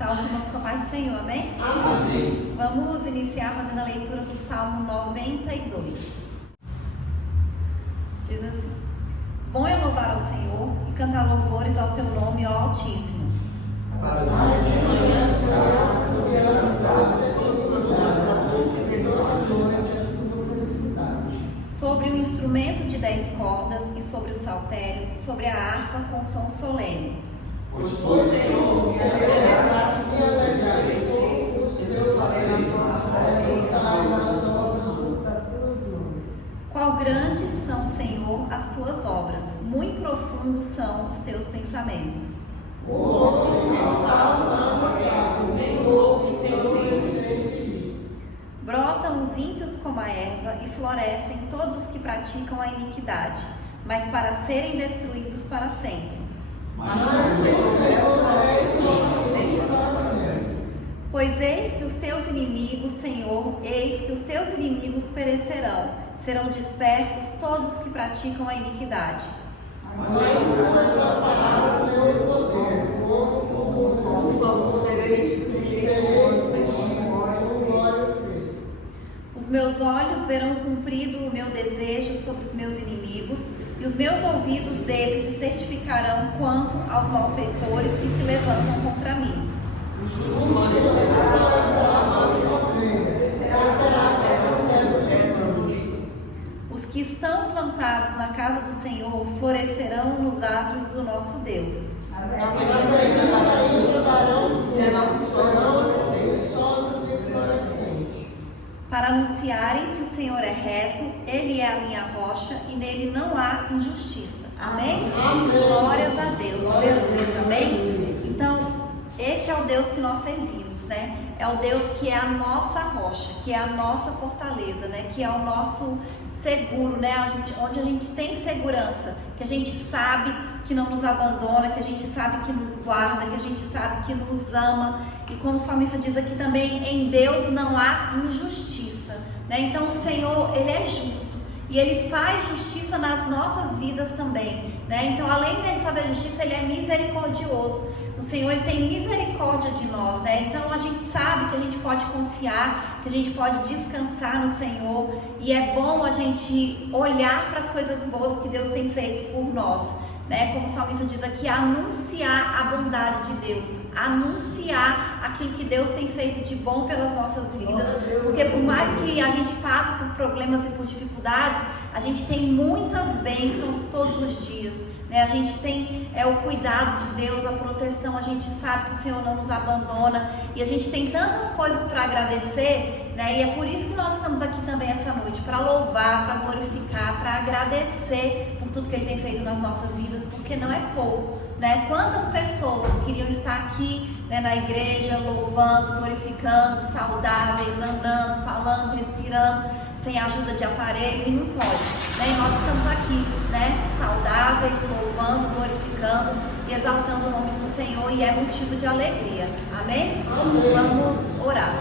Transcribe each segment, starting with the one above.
Salve, irmãos, com a paz do Senhor, amém? Amém. Vamos iniciar fazendo a leitura do Salmo 92. Diz assim: Bom é louvar ao Senhor e cantar louvores ao teu nome, ó Altíssimo. Para de manhã, Senhor, eu quero cantar todos os sobre o instrumento de 10 cordas e sobre o saltério, sobre a harpa com som solene. Pois tu, Senhor, me alegraste e alegraste os teus pareios Qual grandes são, Senhor, as tuas obras, muito profundos são os teus pensamentos. O homem está bem louco e tem Brotam os ímpios como a erva e florescem todos os que praticam a iniquidade, mas para serem destruídos para sempre. Pois eis que os teus inimigos, Senhor, eis que os teus inimigos perecerão, serão dispersos todos os que praticam a iniquidade. Os meus olhos verão cumprido o meu desejo sobre os meus inimigos, e os meus ouvidos deles se certificarão quanto aos malfeitores que se levantam contra mim. Os que estão plantados na casa do Senhor florescerão nos átrios do nosso Deus. Para anunciarem que o Senhor é reto, Ele é a minha rocha e nele não há injustiça. Amém? Glórias a Deus. Aleluia. Amém? Então, esse é o Deus que nós servimos, né? É o Deus que é a nossa rocha, que é a nossa fortaleza, né? Que é o nosso seguro, né? Onde a gente tem segurança, que a gente sabe que não nos abandona, que a gente sabe que nos guarda, que a gente sabe que nos ama. E como o salmista diz aqui também, em Deus não há injustiça, né? Então o Senhor, Ele é justo e Ele faz justiça nas nossas vidas também, né? Então além dele fazer justiça, Ele é misericordioso. O Senhor, Ele tem misericórdia de nós, né? Então a gente sabe que a gente pode confiar, que a gente pode descansar no Senhor, e é bom a gente olhar para as coisas boas que Deus tem feito por nós, né? Como o salmista diz aqui, anunciar a bondade de Deus, anunciar aquilo que Deus tem feito de bom pelas nossas vidas, porque por mais que a gente passe por problemas e por dificuldades, a gente tem muitas bênçãos todos os dias, né? A gente tem o cuidado de Deus, a proteção, a gente sabe que o Senhor não nos abandona, e a gente tem tantas coisas para agradecer, né? E é por isso que nós estamos aqui também essa noite, para louvar, para glorificar, para agradecer por tudo que Ele tem feito nas nossas vidas, porque não é pouco, né? Quantas pessoas queriam estar aqui, né, na igreja, louvando, glorificando, saudáveis, andando, falando, respirando, sem a ajuda de aparelho, e não pode, né? E nós estamos aqui, né, saudáveis, louvando, glorificando e exaltando o nome do Senhor, e é motivo de alegria, amém? Vamos orar.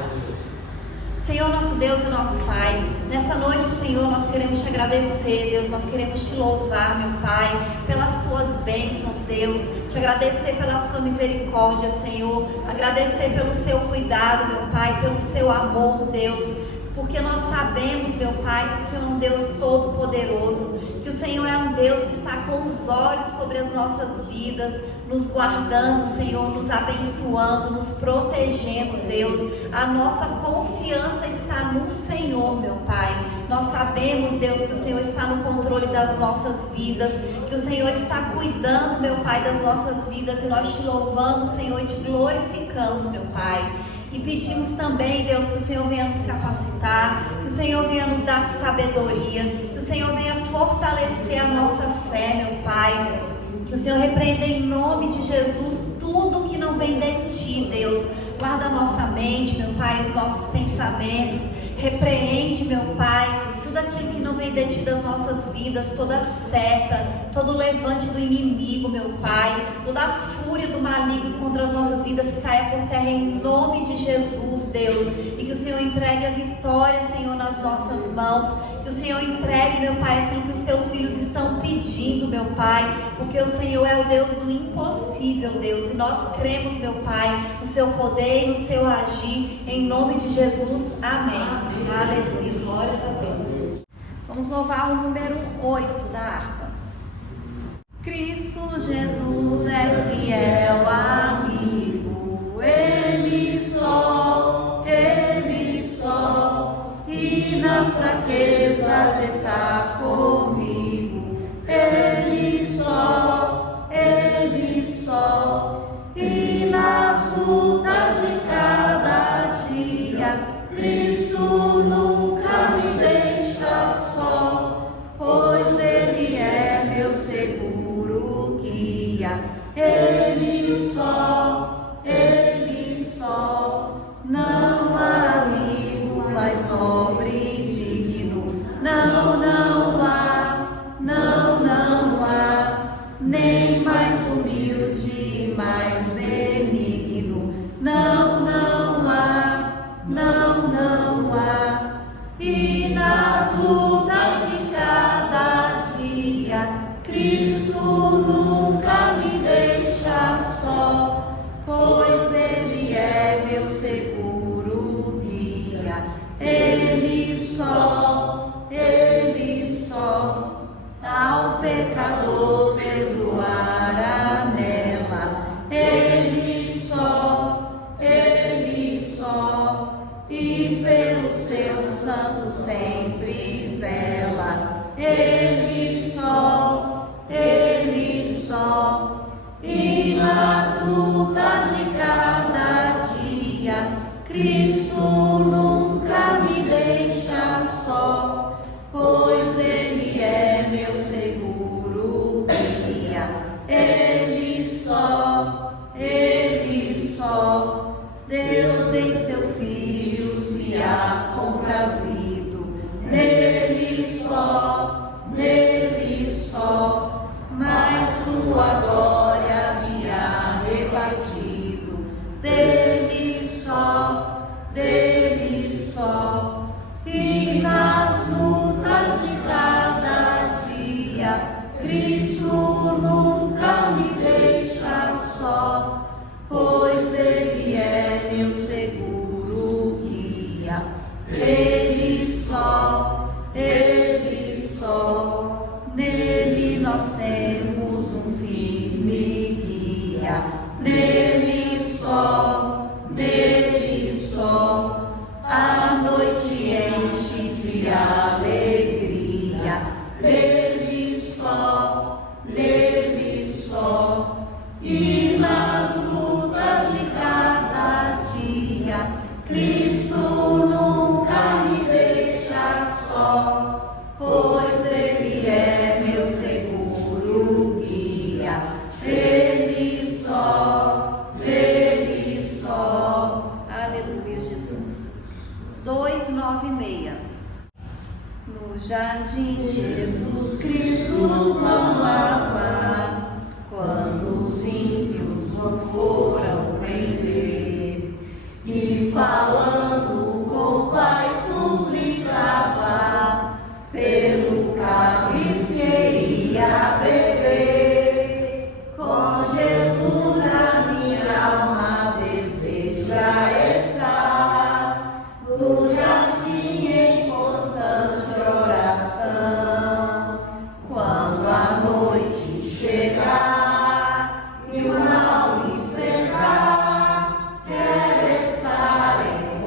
Senhor, nosso Deus e nosso Pai, nessa noite, Senhor, nós queremos te agradecer, Deus, nós queremos te louvar, meu Pai, pelas tuas bênçãos, Deus, te agradecer pela sua misericórdia, Senhor, agradecer pelo seu cuidado, meu Pai, pelo seu amor, Deus, porque nós sabemos, meu Pai, que o Senhor é um Deus todo-poderoso, que o Senhor é um Deus que está com os olhos sobre as nossas vidas, nos guardando, Senhor, nos abençoando, nos protegendo, Deus. A nossa confiança está no Senhor, meu Pai. Nós sabemos, Deus, que o Senhor está no controle das nossas vidas, que o Senhor está cuidando, meu Pai, das nossas vidas, e nós te louvamos, Senhor, e te glorificamos, meu Pai. E pedimos também, Deus, que o Senhor venha nos capacitar, que o Senhor venha nos dar sabedoria, que o Senhor venha fortalecer a nossa fé, meu Pai. Que o Senhor repreenda em nome de Jesus tudo que não vem de Ti, Deus. Guarda a nossa mente, meu Pai, os nossos pensamentos. Repreende, meu Pai, tudo aquilo que não vem de Ti das nossas vidas, toda seta, todo levante do inimigo, meu Pai, toda a fúria do maligno contra contra as nossas vidas caia por terra em nome de Jesus, Deus. E que o Senhor entregue a vitória, Senhor, nas nossas mãos. Que o Senhor entregue, meu Pai, aquilo que os teus filhos estão pedindo, meu Pai. Porque o Senhor é o Deus do impossível, Deus. E nós cremos, meu Pai, no seu poder e no seu agir. Em nome de Jesus, amém. Aleluia, glórias a Deus. Vamos louvar o número 8 da harpa. Cristo Jesus é fiel amigo, Ele só, e nas fraquezas está comigo, Ele só, e nas lutas de cada dia, Cristo nunca me deixa só, pois Ele é meu seguro guia. Ele só, não há amigo mais nobre e digno, não há, nem mais humilde, mais benigno, não há, e nas lutas de cada dia, Cristo nunca me deixa só, pois Ele é meu seguro guia. Ele só, ao pecador perdoar anela. Ele só, e pelo seu santo sempre vela. Ele só, e nas lutas de cada dia, Cristo nunca me deixa só, pois Ele é meu seguro guia. Ele só, Deus em seu Filho se há comprazido, nele só, mas sua glória me há repartido, dele só, e nas lutas de cada dia, Cristo nunca me deixa só, pois Ele é meu seguro guia. Ele só, nele nós temos um firme guia. Nele só, a noite enche de alegria. Nele só, e nas lutas de cada dia, Cristo nunca me deixa só, pois Ele é meu seguro guia. Ele só, aleluia, Jesus. 2:9-6. No jardim Jesus Cristo amava, quando os ímpios o foram prender, e falando com o Pai suplicava, pelo cálice ia beber. Com Jesus a minha alma deseja estar, no jardim em constante oração. Quando a noite chegar e o mal me cercar, quero estar em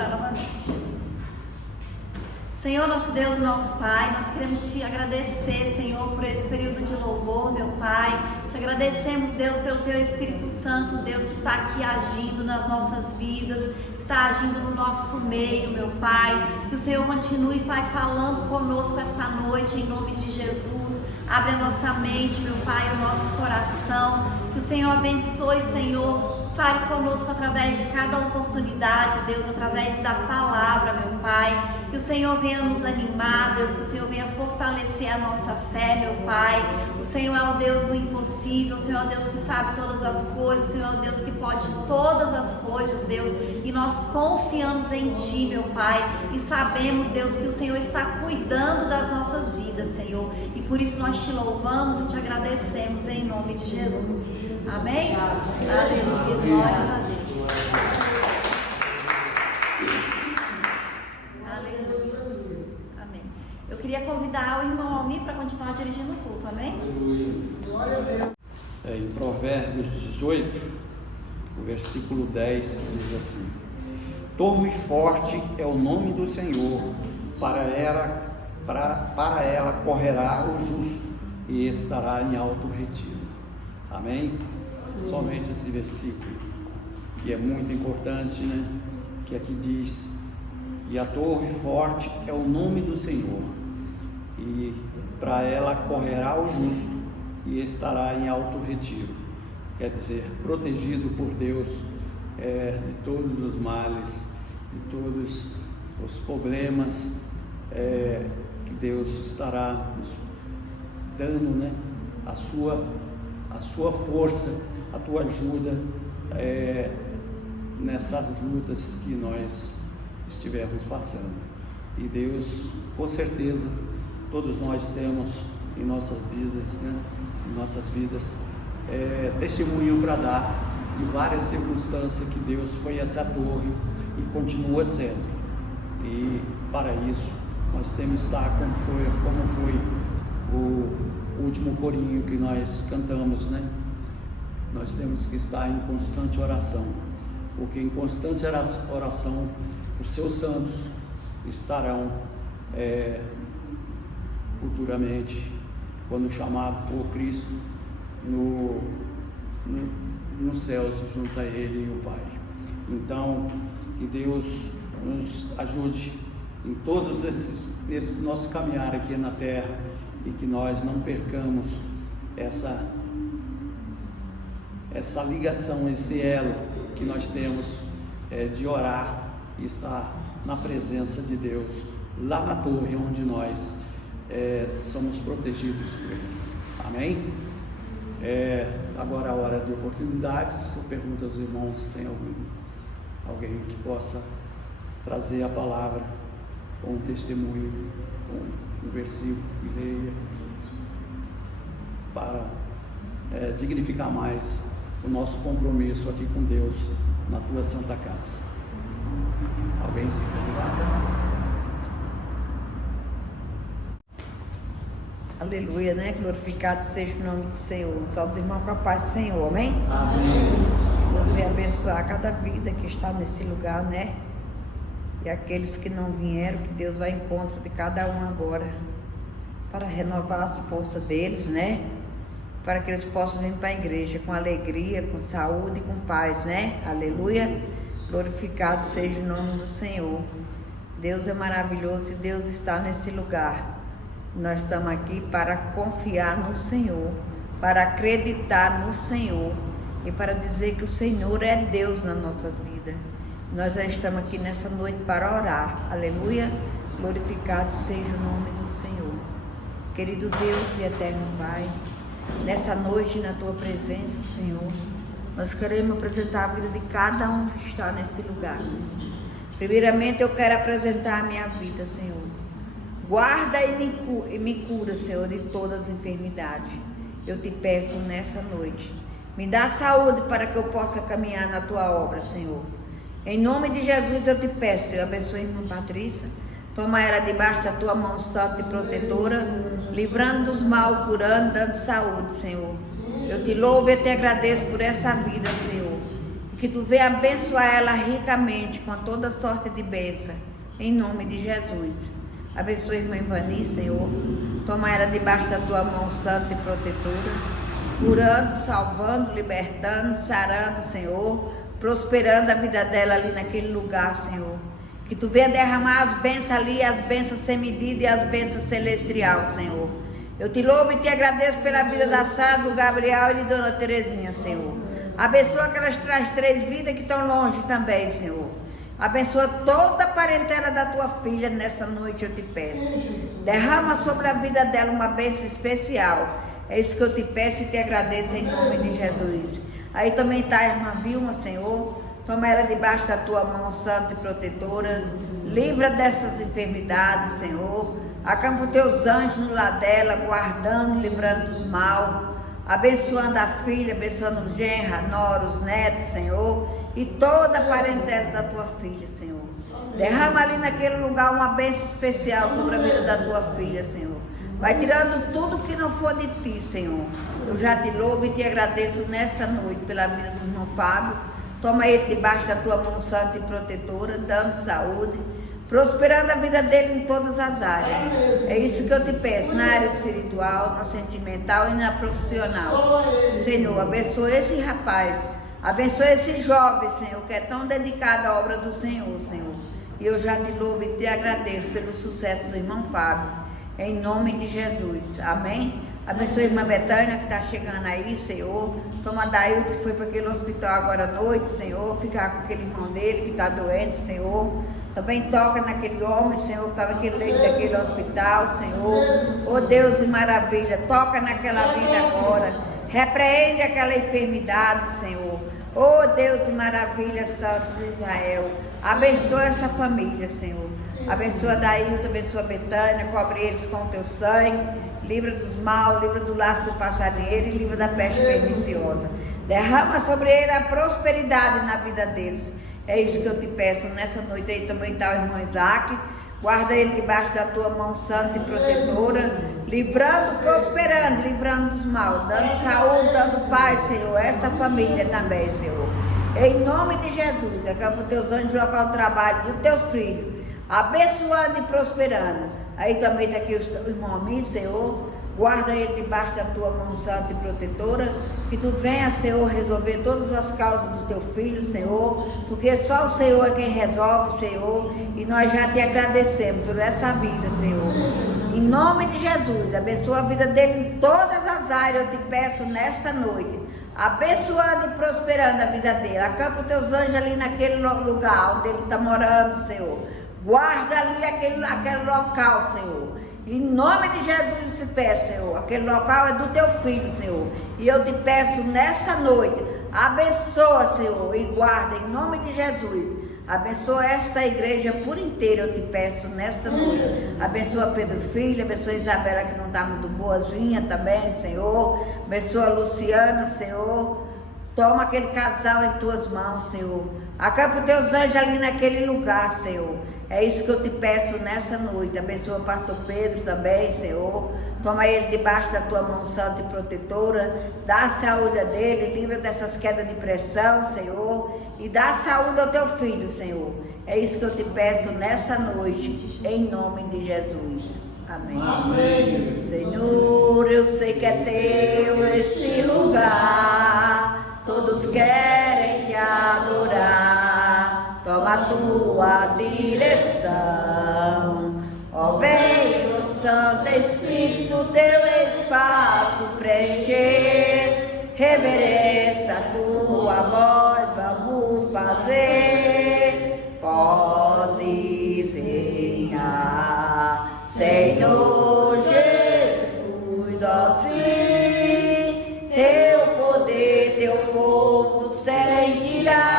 orar novamente. Senhor, nosso Deus e nosso Pai, nós queremos Te agradecer, Senhor, por esse período de louvor, meu Pai. Te agradecemos, Deus, pelo Teu Espírito Santo, Deus, que está aqui agindo nas nossas vidas, está agindo no nosso meio, meu Pai. Que o Senhor continue, Pai, falando conosco esta noite, em nome de Jesus. Abre a nossa mente, meu Pai, o nosso coração. Que o Senhor abençoe, Senhor. Fale conosco através de cada oportunidade, Deus, através da palavra, meu Pai. Que o Senhor venha nos animar, Deus, que o Senhor venha fortalecer a nossa fé, meu Pai. O Senhor é o Deus do impossível, o Senhor é o Deus que sabe todas as coisas, o Senhor é o Deus que pode todas as coisas, Deus. E nós confiamos em Ti, meu Pai, e sabemos, Deus, que o Senhor está cuidando das nossas vidas, Senhor. E por isso nós Te louvamos e Te agradecemos em nome de Jesus. Amém? Aleluia, glórias a Deus. Aleluia. Amém. Eu queria convidar o irmão Almir para continuar dirigindo o culto, amém? Glória a Deus. Em Provérbios 18, o versículo 10 diz assim: torre forte é o nome do Senhor, para ela correrá o justo e estará em alto retiro. Amém? Somente esse versículo, que é muito importante, né? Que aqui diz: e a torre forte é o nome do Senhor, e para ela correrá o justo e estará em alto retiro. Quer dizer, protegido por Deus de todos os males, de todos os problemas, que Deus estará nos dando, né? A sua força, a tua ajuda nessas lutas que nós estivermos passando. E Deus, com certeza, todos nós temos em nossas vidas, né? Em nossas vidas, testemunho para dar de várias circunstâncias que Deus foi essa torre e continua sendo. E para isso nós temos que estar como foi o último corinho que nós cantamos, né? Nós temos que estar em constante oração, porque em constante oração os seus santos estarão futuramente, quando chamado por Cristo, nos céus junto a Ele e o Pai. Então, que Deus nos ajude em todos nesse nosso caminhar aqui na terra, e que nós não percamos essa ligação, esse elo que nós temos de orar e estar na presença de Deus, lá na torre onde nós somos protegidos por Ele. Amém? Agora a hora de oportunidades. Eu pergunto aos irmãos se tem alguém que possa trazer a palavra com um testemunho, com um versículo que leia, para dignificar mais o nosso compromisso aqui com Deus na tua santa casa. Alguém se candidata? Aleluia, né? Glorificado seja o nome do Senhor. Só os irmãos com a paz do Senhor, amém? Amém. Deus venha abençoar cada vida que está nesse lugar, né? E aqueles que não vieram, que Deus vai ao encontro de cada um agora, para renovar as forças deles, né? Para que eles possam vir para a igreja com alegria, com saúde e com paz, né? Aleluia. Glorificado seja o nome do Senhor. Deus é maravilhoso e Deus está nesse lugar. Nós estamos aqui para confiar no Senhor, para acreditar no Senhor e para dizer que o Senhor é Deus nas nossas vidas. Nós já estamos aqui nessa noite para orar. Aleluia. Glorificado seja o nome do Senhor. Querido Deus e eterno Pai, nessa noite na tua presença, Senhor, nós queremos apresentar a vida de cada um que está nesse lugar, Senhor. Primeiramente eu quero apresentar a minha vida, Senhor. Guarda e me cura, Senhor, de todas as enfermidades. Eu te peço nessa noite. Me dá saúde para que eu possa caminhar na tua obra, Senhor. Em nome de Jesus eu te peço, Senhor, abençoe a irmã Patrícia. Toma ela debaixo da tua mão santa e protetora, livrando dos mal, curando, dando saúde, Senhor. Eu te louvo e te agradeço por essa vida, Senhor. que tu venha abençoar ela ricamente com toda sorte de bênção, em nome de Jesus. Abençoe a irmã Ivani, Senhor. Toma ela debaixo da tua mão santa e protetora, curando, salvando, libertando, sarando, Senhor, prosperando a vida dela ali naquele lugar, Senhor. Que tu venha derramar as bênçãos ali, as bênçãos sem medida e as bênçãos celestiais, Senhor. Eu te louvo e te agradeço pela vida da Sara, do Gabriel e de Dona Terezinha, Senhor. Abençoa aquelas três vidas que estão longe também, Senhor. Abençoa toda a parentela da tua filha nessa noite, eu te peço. Derrama sobre a vida dela uma bênção especial. É isso que eu te peço e te agradeço em nome de Jesus. Aí também está a irmã Vilma, Senhor. Toma ela debaixo da tua mão santa e protetora. Livra dessas enfermidades, Senhor. Acampa os teus anjos no lado dela, guardando, livrando dos mal. Abençoando a filha, abençoando o genro, a nora, os netos, Senhor, e toda a parentela da tua filha, Senhor. Derrama ali naquele lugar uma bênção especial sobre a vida da tua filha, Senhor. Vai tirando tudo que não for de ti, Senhor. Eu já te louvo e te agradeço nessa noite pela vida do irmão Fábio. Toma ele debaixo da tua mão santa e protetora, dando saúde, prosperando a vida dele em todas as áreas. É isso que eu te peço, na área espiritual, na sentimental e na profissional. Senhor, abençoa esse rapaz, abençoa esse jovem, Senhor, que é tão dedicado à obra do Senhor, Senhor. E eu já te louvo e te agradeço pelo sucesso do irmão Fábio, em nome de Jesus. Amém? Abençoe a irmã Betânia que está chegando aí, Senhor. Toma Daí que foi para aquele hospital agora à noite, Senhor. Ficar com aquele irmão dele que está doente, Senhor. Também toca naquele homem, Senhor, que está naquele leito daquele hospital, Senhor. Oh Deus de maravilha, toca naquela vida agora. Repreende aquela enfermidade, Senhor. Oh Deus de maravilha, Santo de Israel. Abençoa essa família, Senhor. Abençoa Dailton, abençoa Betânia, cobre eles com o teu sangue. Livra dos mal, livra do laço do passarinheiro e livra da peste perniciosa. Derrama sobre ele a prosperidade na vida deles. É isso que eu te peço nessa noite. Aí também está o irmão Isaac. Guarda ele debaixo da tua mão santa e protetora, livrando, prosperando, livrando dos mal, dando saúde, dando paz, Senhor. Esta família também, Senhor. Em nome de Jesus, acampa os teus anjos no local de trabalho dos teus filhos, abençoando e prosperando. Aí também está aqui o irmão Ami, Senhor. Guarda ele debaixo da tua mão santa e protetora, que tu venha, Senhor, resolver todas as causas do teu filho, Senhor, porque só o Senhor é quem resolve, Senhor, e nós já te agradecemos por essa vida, Senhor. Em nome de Jesus, abençoa a vida dele em todas as áreas, eu te peço nesta noite, abençoando e prosperando a vida dele. Acampa os teus anjos ali naquele lugar onde ele está morando, Senhor. Guarda ali aquele local, Senhor. Em nome de Jesus eu te peço, Senhor. Aquele local é do teu filho, Senhor. E eu te peço nessa noite, abençoa, Senhor, e guarda em nome de Jesus. Abençoa esta igreja por inteira, eu te peço nessa noite. Abençoa Pedro Filho, abençoa Isabela que não está muito boazinha também, Senhor. Abençoa Luciana, Senhor. Toma aquele casal em tuas mãos, Senhor. Acampa os teus anjos ali naquele lugar, Senhor. É isso que eu te peço nessa noite. Abençoa o pastor Pedro também, Senhor. Toma ele debaixo da tua mão santa e protetora. Dá a saúde a dele, livra dessas quedas de pressão, Senhor. E dá a saúde ao teu filho, Senhor. É isso que eu te peço nessa noite, em nome de Jesus. Amém. Amém. Senhor, eu sei que é teu este lugar. Todos querem te adorar. Toma a tua direção. Ó, vem o Santo Espírito, teu espaço preencher. Reverência a tua voz, vamos fazer. Podes reinar, Senhor Jesus, ó sim. Teu poder, teu povo sentirá.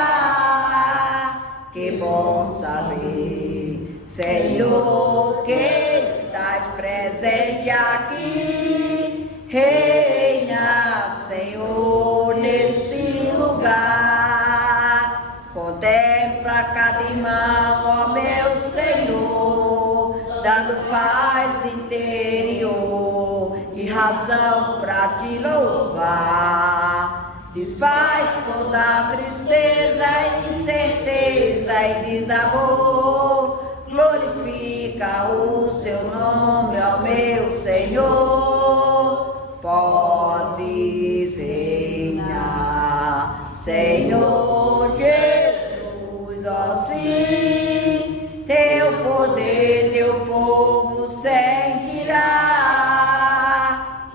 Que bom saber, Senhor, que estás presente aqui. Reina, Senhor, neste lugar. Contempla cada irmão, ó meu Senhor, dando paz interior e razão para te louvar. desfaz toda a tristeza, incerteza e desamor. Glorifica o seu nome, ó meu Senhor. Podes reinar, Senhor Jesus, ó sim, teu poder, teu povo sentirá.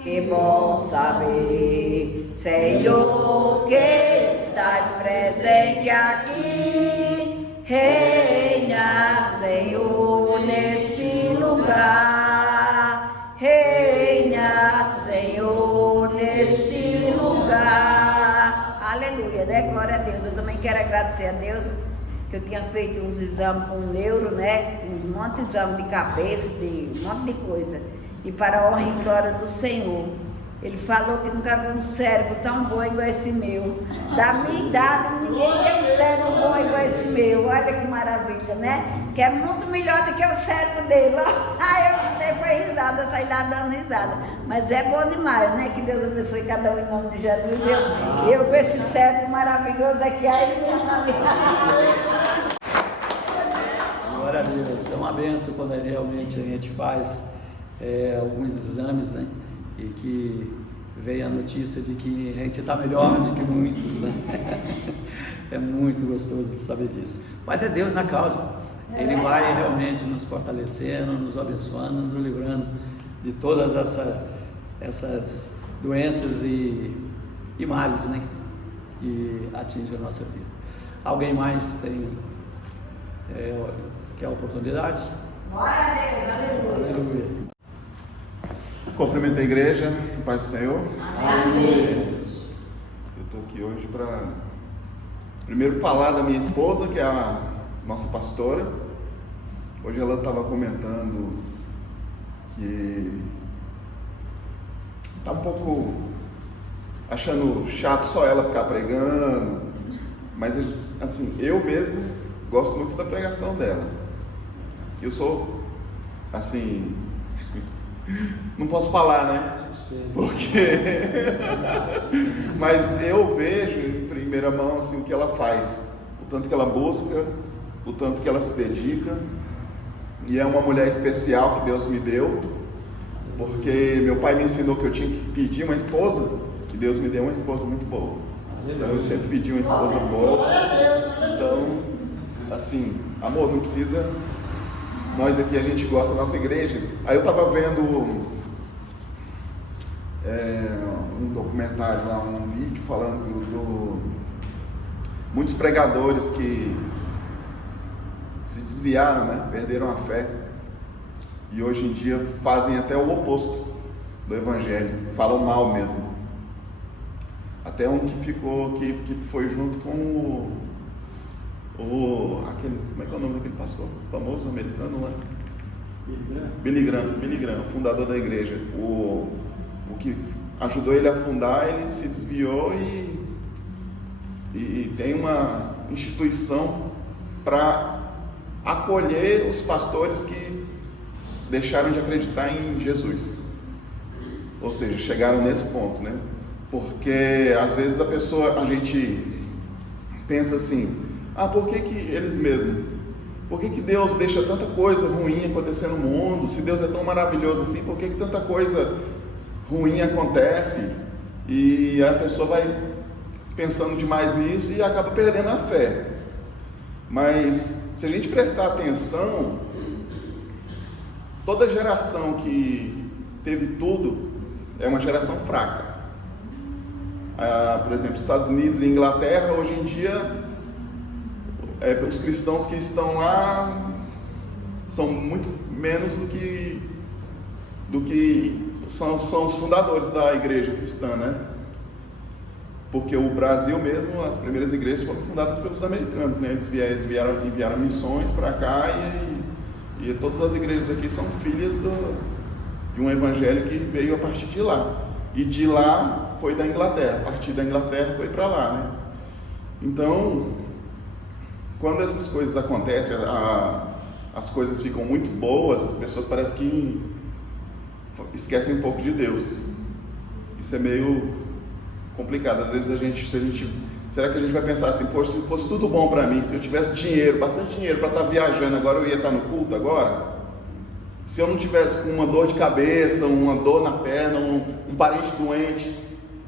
Que bom saber, Senhor, que estás presente aqui. Reina, Senhor, neste lugar. Reina, Senhor, neste lugar. Aleluia, né? Glória a Deus. Eu também quero agradecer a Deus que eu tinha feito uns exames com neuro, né? Um monte de exame de cabeça, de um monte de coisa. E para a honra e glória do Senhor, ele falou que nunca viu um cérebro tão bom igual esse meu. Da minha idade, ninguém tem um cérebro bom igual esse meu. Olha que maravilha, né? Que é muito melhor do que o cérebro dele. Ah, eu até foi risada, saí lá dando risada. Mas é bom demais, né? Que Deus abençoe cada um em nome de Jesus. Eu com esse cérebro maravilhoso aqui, aí minha Glória a Deus. É uma benção quando realmente a gente faz alguns exames, né? E que vem a notícia de que a gente está melhor do que muitos, né? É muito gostoso de saber disso. Mas é Deus na causa. Ele vai realmente nos fortalecendo, nos abençoando, nos livrando de todas essas doenças e males, né? Que atingem a nossa vida. Alguém mais tem quer a oportunidade? Glória a Deus, aleluia. Aleluia. Cumprimento a igreja, paz do Senhor. Amém. Eu estou aqui hoje para primeiro falar da minha esposa, que é a nossa pastora. Hoje ela estava comentando que está um pouco achando chato só ela ficar pregando, mas assim, eu mesmo gosto muito da pregação dela. Eu sou assim, não posso falar, né? Porque mas eu vejo em primeira mão assim o que ela faz, o tanto que ela busca, o tanto que ela se dedica, e é uma mulher especial que Deus me deu, porque meu pai me ensinou que eu tinha que pedir uma esposa, e Deus me deu uma esposa muito boa. Então eu sempre pedi uma esposa boa. Então, assim, amor, não precisa. Nós aqui, a gente gosta da nossa igreja. Aí eu estava vendo um documentário lá, um vídeo falando muitos pregadores que se desviaram, né? Perderam a fé. E hoje em dia fazem até o oposto do evangelho, falam mal mesmo. Até um que foi junto com aquele, como é que é o nome daquele pastor famoso americano lá? Billy Graham, fundador da igreja. O que ajudou ele a fundar, ele se desviou e tem uma instituição para acolher os pastores que deixaram de acreditar em Jesus. Ou seja, chegaram nesse ponto, né? Porque às vezes a gente pensa assim, por que eles mesmos? Por que Deus deixa tanta coisa ruim acontecer no mundo? Se Deus é tão maravilhoso assim, por que tanta coisa ruim acontece? E a pessoa vai pensando demais nisso e acaba perdendo a fé. Mas se a gente prestar atenção, toda geração que teve tudo é uma geração fraca. Por exemplo, Estados Unidos e Inglaterra, hoje em dia, os cristãos que estão lá são muito menos do que são os fundadores da igreja cristã, né? Porque o Brasil mesmo, as primeiras igrejas foram fundadas pelos americanos, né? Eles enviaram missões para cá e todas as igrejas aqui são filhas de um evangelho que veio a partir de lá. E de lá foi da Inglaterra, a partir da Inglaterra foi para lá, né? Então, quando essas coisas acontecem, as coisas ficam muito boas, as pessoas parecem que esquecem um pouco de Deus. Isso é meio complicado. Às vezes será que a gente vai pensar assim, pô, se fosse tudo bom para mim, se eu tivesse dinheiro, bastante dinheiro para estar viajando agora, eu ia estar no culto agora? Se eu não tivesse com uma dor de cabeça, uma dor na perna, um parente doente,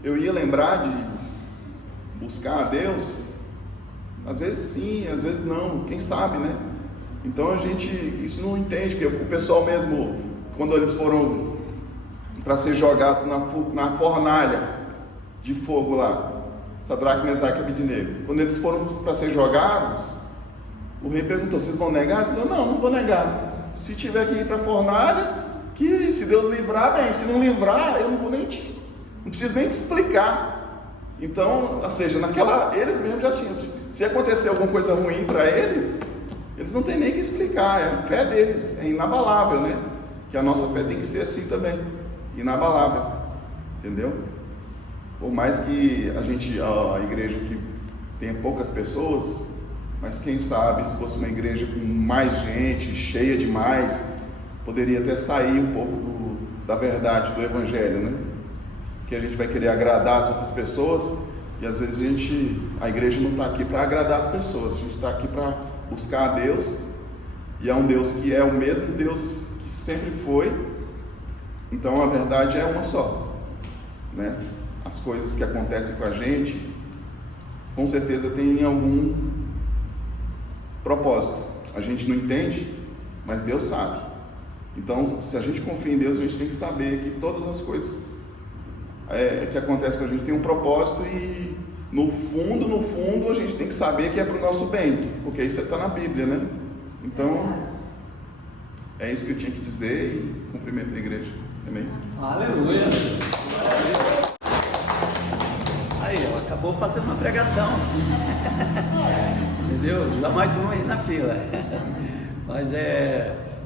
eu ia lembrar de buscar a Deus? Às vezes sim, às vezes não, quem sabe, né? Então isso não entende, porque o pessoal mesmo, quando eles foram para ser jogados na fornalha de fogo lá, Sadraque, Mesaque e Abednego, quando eles foram para ser jogados, o rei perguntou, vocês vão negar? Ele falou, não vou negar. Se tiver que ir para a fornalha, que se Deus livrar, bem, se não livrar, eu não preciso nem te explicar. Então, ou seja, eles mesmos já tinham, se acontecer alguma coisa ruim para eles não têm nem que explicar, é a fé deles, é inabalável, né? Que a nossa fé tem que ser assim também, inabalável, entendeu? Por mais que a igreja que tenha poucas pessoas, mas quem sabe, se fosse uma igreja com mais gente, cheia demais, poderia até sair um pouco da verdade do evangelho, né? Que a gente vai querer agradar as outras pessoas, e às vezes a igreja não está aqui para agradar as pessoas, a gente está aqui para buscar a Deus, e é um Deus que é o mesmo Deus que sempre foi, então a verdade é uma só, né? As coisas que acontecem com a gente, com certeza tem algum propósito, a gente não entende, mas Deus sabe. Então, se a gente confia em Deus, a gente tem que saber que todas as coisas que acontecem com a gente tem um propósito, e no fundo, a gente tem que saber que é para o nosso bem, porque isso está na Bíblia, né? Então, é isso que eu tinha que dizer, e cumprimento a igreja. Amém? Aleluia! Aí, ela acabou fazendo uma pregação. Entendeu? Já mais um aí na fila. Mas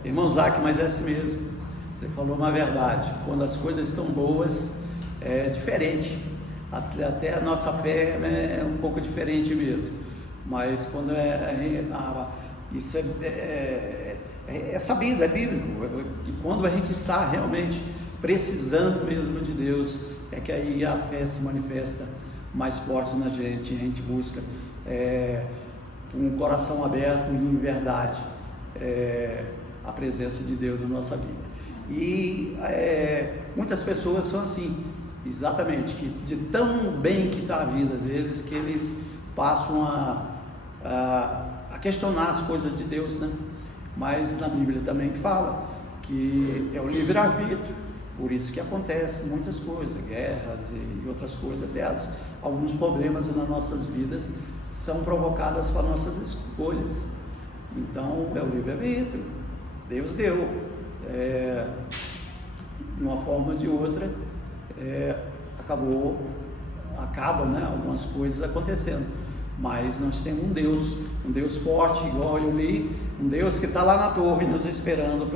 irmão Zac, mas é assim mesmo. Você falou uma verdade. Quando as coisas estão boas, é diferente. Até a nossa fé é um pouco diferente mesmo. Mas quando isso é sabido, é bíblico. E quando a gente está realmente precisando mesmo de Deus, é que aí a fé se manifesta mais forte na gente. A gente busca um coração aberto e em verdade a presença de Deus na nossa vida. E muitas pessoas são assim, exatamente, que de tão bem que está a vida deles, que eles passam a questionar as coisas de Deus, né? Mas na Bíblia também fala que é o livre-arbítrio, por isso que acontecem muitas coisas, guerras e outras coisas. Aliás, alguns problemas nas nossas vidas são provocadas por nossas escolhas. Então é o livre-arbítrio, Deus deu, de uma forma ou de outra, acaba, né, algumas coisas acontecendo, mas nós temos um Deus forte, igual eu li, um Deus que está lá na torre nos esperando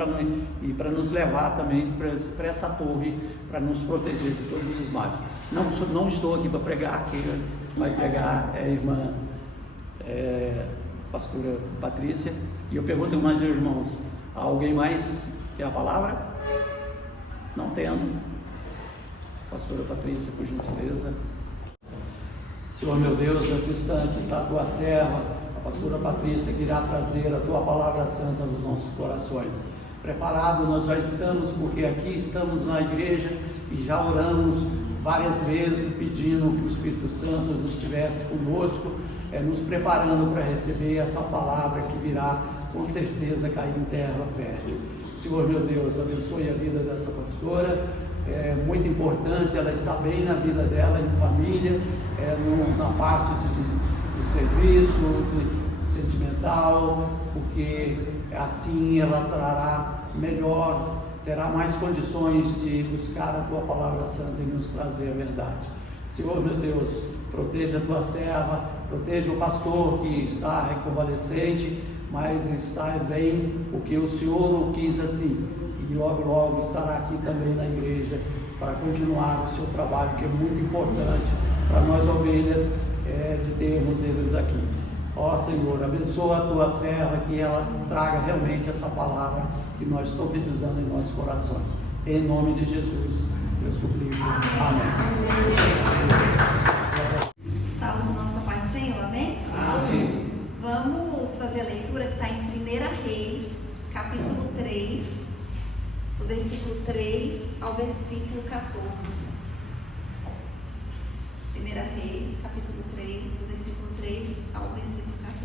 para nos levar também para essa torre, para nos proteger de todos os males. Não estou aqui para pregar, quem vai pregar é a irmã pastora Patrícia, e eu pergunto aos meus irmãos, há alguém mais que a palavra? Não tendo. Pastora Patrícia, por gentileza. Senhor meu Deus, nesse instante está a tua serva, a pastora Patrícia, que irá trazer a tua palavra santa nos nossos corações. Preparado nós já estamos, porque aqui estamos na igreja e já oramos várias vezes pedindo que o Espírito Santo nos estivesse conosco, nos preparando para receber essa palavra que virá com certeza cair em terra fértil. Senhor meu Deus, abençoe a vida dessa pastora. É muito importante, ela está bem na vida dela, em família, na parte do serviço, sentimental, porque assim ela terá mais condições de buscar a tua palavra santa e nos trazer a verdade. Senhor meu Deus, proteja a tua serva, proteja o pastor que está reconvalescente, mas está bem porque o Senhor o quis assim. E logo estará aqui também na igreja para continuar o seu trabalho, que é muito importante para nós ovelhas, de termos eles aqui. Ó Senhor, abençoa a tua serva, que ela traga realmente essa palavra que nós estamos precisando em nossos corações. Em nome de Jesus, suplico. Amém. Salve o nosso Papai do Senhor, amém? Amém. Vamos fazer a leitura que está em 1 Reis, capítulo 3, do versículo 3 ao versículo 14. 1 Reis, capítulo 3, do versículo 3 ao versículo 14.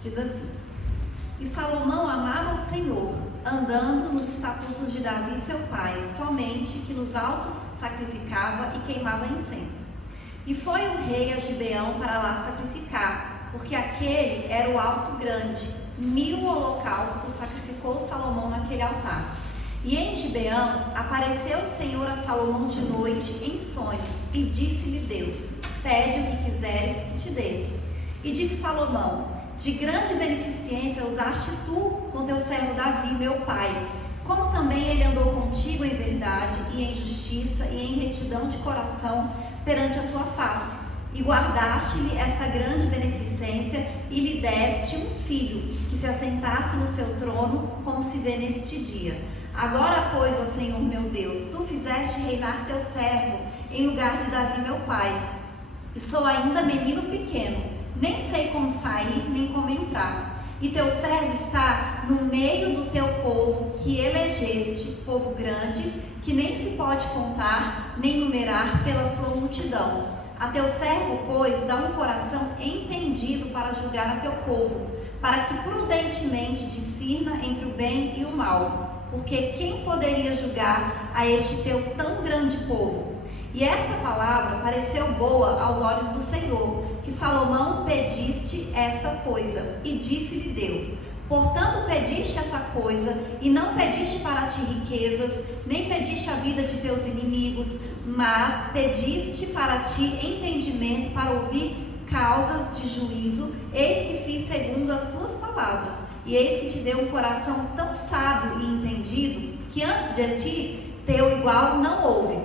Diz assim: E Salomão amava o Senhor, andando nos estatutos de Davi seu pai, somente que nos altos sacrificava e queimava incenso. E foi o rei a Gibeão para lá sacrificar, porque aquele era o alto grande. 1000 holocaustos sacrificou Salomão naquele altar. E em Gibeão apareceu o Senhor a Salomão de noite em sonhos, e disse-lhe Deus: Pede o que quiseres que te dê. E disse Salomão: De grande beneficência usaste tu com teu servo Davi, meu pai, como também ele andou contigo em verdade e em justiça e em retidão de coração perante a tua face. E guardaste-lhe esta grande beneficência e lhe deste um filho, que se assentasse no seu trono, como se vê neste dia. Agora, pois, ó Senhor meu Deus, tu fizeste reinar teu servo em lugar de Davi, meu pai. E sou ainda menino pequeno, nem sei como sair, nem como entrar. E teu servo está no meio do teu povo, que elegeste, povo grande, que nem se pode contar, nem numerar pela sua multidão. A teu servo, pois, dá um coração entendido para julgar a teu povo, para que prudentemente discirna entre o bem e o mal. Porque quem poderia julgar a este teu tão grande povo? E esta palavra pareceu boa aos olhos do Senhor, que Salomão pediste esta coisa, e disse-lhe Deus: Portanto pediste essa coisa, e não pediste para ti riquezas, nem pediste a vida de teus inimigos, mas pediste para ti entendimento para ouvir causas de juízo. Eis que fiz segundo as tuas palavras, e eis que te deu um coração tão sábio e entendido, que antes de ti teu igual não houve,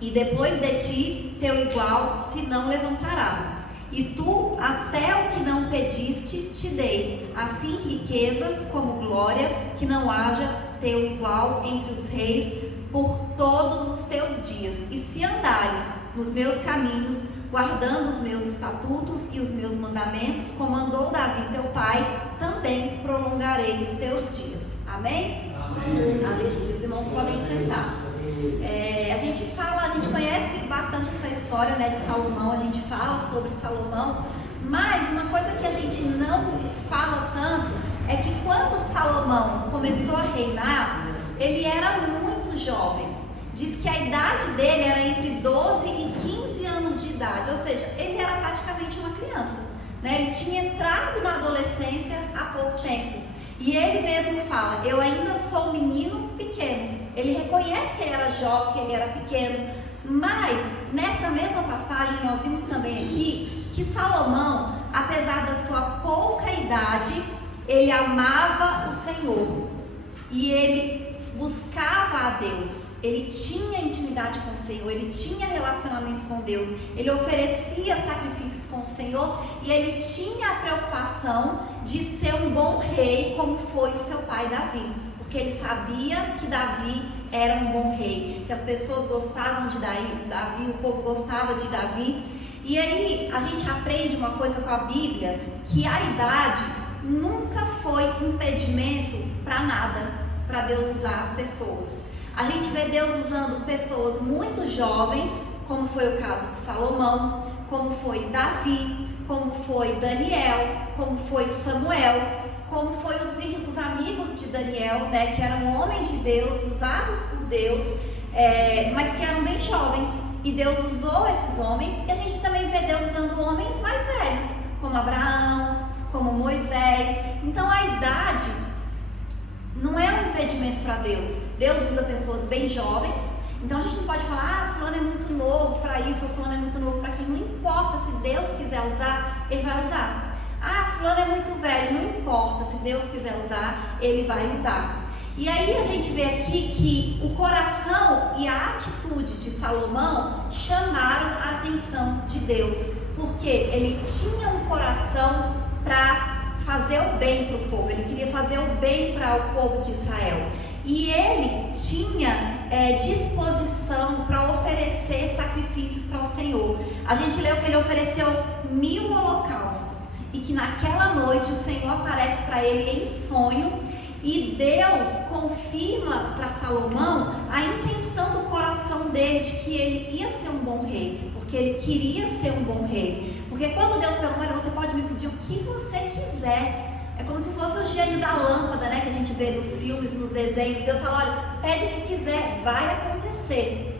e depois de ti teu igual se não levantará. E tu até o que não pediste te dei, assim riquezas como glória, que não haja teu igual entre os reis por todos os teus dias. E se andares nos meus caminhos, guardando os meus estatutos e os meus mandamentos, como andou Davi teu pai, também prolongarei os teus dias. Amém? Amém. Aleluia. Os irmãos podem sentar. A gente conhece bastante essa história, né, de Salomão, a gente fala sobre Salomão, mas uma coisa que a gente não fala tanto é que quando Salomão começou a reinar, ele era muito jovem. Diz que a idade dele era entre 12 e 15 anos de idade, ou seja, ele era praticamente uma criança, né? Ele tinha entrado na adolescência há pouco tempo. E ele mesmo fala: eu ainda sou um menino pequeno. Ele reconhece que ele era jovem, que ele era pequeno. Mas nessa mesma passagem nós vimos também aqui que Salomão, apesar da sua pouca idade, ele amava o Senhor. E ele buscava a Deus. Ele tinha intimidade com o Senhor, ele tinha relacionamento com Deus, ele oferecia sacrifícios com o Senhor, e ele tinha a preocupação de ser um bom rei, como foi o seu pai Davi, porque ele sabia que Davi era um bom rei, que as pessoas gostavam de Davi, o povo gostava de Davi. E aí a gente aprende uma coisa com a Bíblia, que a idade nunca foi impedimento para nada, para Deus usar as pessoas. A gente vê Deus usando pessoas muito jovens, como foi o caso de Salomão, como foi Davi, como foi Daniel, como foi Samuel, como foi os amigos de Daniel, né, que eram homens de Deus, usados por Deus, mas que eram bem jovens. E Deus usou esses homens, e a gente também vê Deus usando homens mais velhos, como Abraão, como Moisés. Então a idade não é um impedimento para Deus. Deus usa pessoas bem jovens. Então a gente não pode falar: fulano é muito novo para isso, ou fulano é muito novo para aquilo. Não importa, se Deus quiser usar, ele vai usar. Fulano é muito velho, não importa, se Deus quiser usar, ele vai usar. E aí a gente vê aqui que o coração e a atitude de Salomão chamaram a atenção de Deus, porque ele tinha um coração para fazer o bem para o povo, ele queria fazer o bem para o povo de Israel. E ele tinha disposição para oferecer sacrifícios para o Senhor. A gente leu que ele ofereceu 1000 holocaustos e que naquela noite o Senhor aparece para ele em sonho e Deus confirma para Salomão a intenção do coração dele de que ele ia ser um bom rei, porque ele queria ser um bom rei. Porque quando Deus perguntou, olha, você pode me pedir o que você quiser. É como se fosse o gênio da lâmpada, né, que a gente vê nos filmes, nos desenhos. Deus fala, olha, pede o que quiser, vai acontecer.